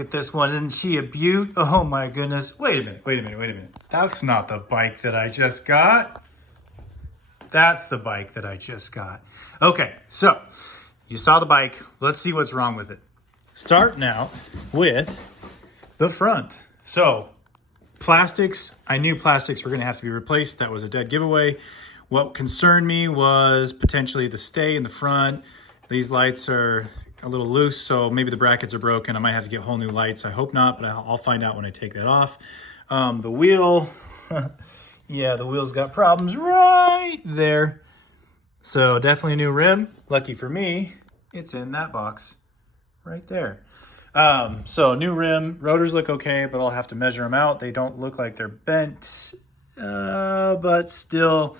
look at this one. Isn't she a beaut? Oh my goodness. Wait a minute. That's not the bike that I just got. That's the bike that I just got. Okay, so you saw the bike. Let's see what's wrong with it. Starting out with the front. So plastics, I knew plastics were gonna have to be replaced. That was a dead giveaway. What concerned me was potentially the stay in the front. These lights are a little loose, so maybe the brackets are broken. I might have to get whole new lights. I hope not, but I'll find out when I take that off. The wheel, yeah, the wheel's got problems right there. So definitely a new rim. Lucky for me, it's in that box right there. So new rim, rotors look okay, but I'll have to measure them out. They don't look like they're bent, but still,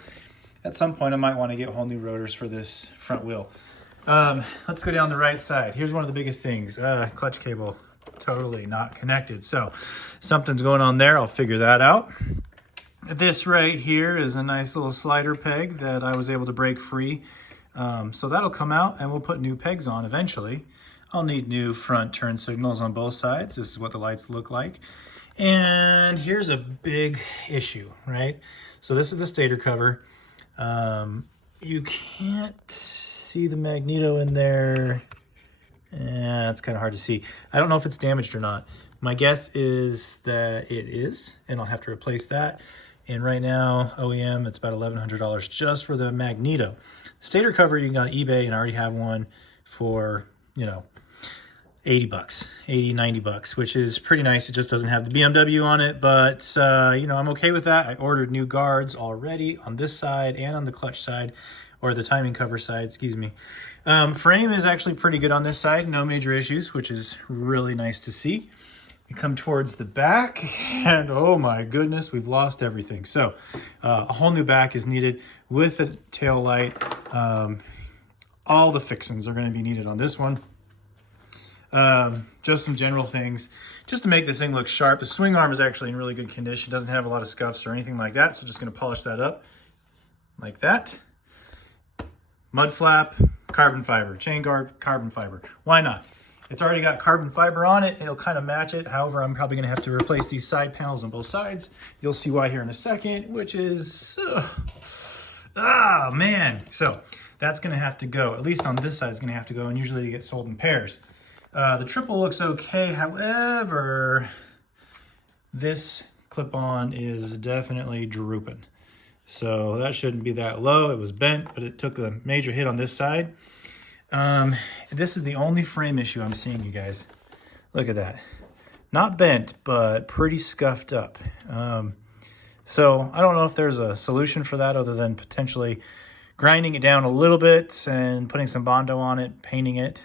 at some point I might want to get whole new rotors for this front wheel. Let's go down the right side. Here's one of the biggest things, clutch cable, totally not connected. So something's going on there. I'll figure that out. This right here is a nice little slider peg that I was able to break free. So that'll come out and we'll put new pegs on eventually. I'll need new front turn signals on both sides. This is what the lights look like. And here's a big issue, right? So this is the stator cover. You can't see the magneto in there. It's kind of hard to see. I don't know if it's damaged or not. My guess is that it is, and I'll have to replace that. And right now, OEM, it's about $1,100 just for the magneto. Stator cover, you can go on eBay, and I already have one for, you know, 80 bucks, 80, 90 bucks, which is pretty nice. It just doesn't have the BMW on it, but, you know, I'm okay with that. I ordered new guards already on this side and on the clutch side, or the timing cover side, excuse me. Frame is actually pretty good on this side. No major issues, which is really nice to see. You come towards the back and oh my goodness, we've lost everything. So a whole new back is needed with a tail light. All the fixings are gonna be needed on this one. Just some general things just to make this thing look sharp. The swing arm is actually in really good condition. Doesn't have a lot of scuffs or anything like that. So just gonna polish that up like that. Mud flap, carbon fiber, chain guard, carbon fiber. Why not? It's already got carbon fiber on it. It'll kind of match it. However, I'm probably gonna have to replace these side panels on both sides. You'll see why here in a second, which is, man. So that's gonna have to go. At least on this side, it's gonna have to go, and usually they get sold in pairs. The triple looks okay. However, this clip-on is definitely drooping. So that shouldn't be that low. It was bent, but it took a major hit on this side. This is the only frame issue I'm seeing, you guys. Look at that. Not bent, but pretty scuffed up. So I don't know if there's a solution for that other than potentially grinding it down a little bit and putting some Bondo on it, painting it.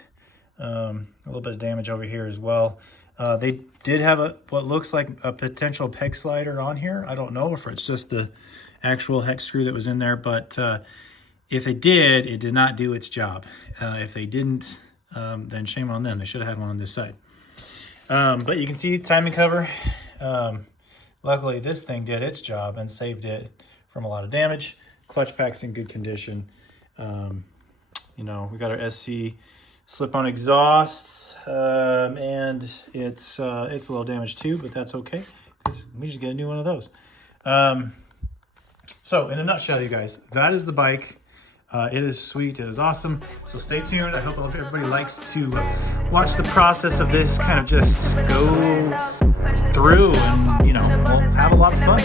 A little bit of damage over here as well. They did have what looks like a potential peg slider on here. I don't know if it's just the actual hex screw that was in there, but if it did not do its job. If they didn't, then shame on them. They should have had one on this side. But you can see timing cover. Luckily, this thing did its job and saved it from a lot of damage. Clutch pack's in good condition. You know, we got our SC slip-on exhausts, and it's a little damaged too, but that's okay because we just get a new one of those. So in a nutshell, you guys, that is the bike. It is sweet, it is awesome. So stay tuned. I hope everybody likes to watch the process of this kind of just go through and, you know, we'll have a lot of fun.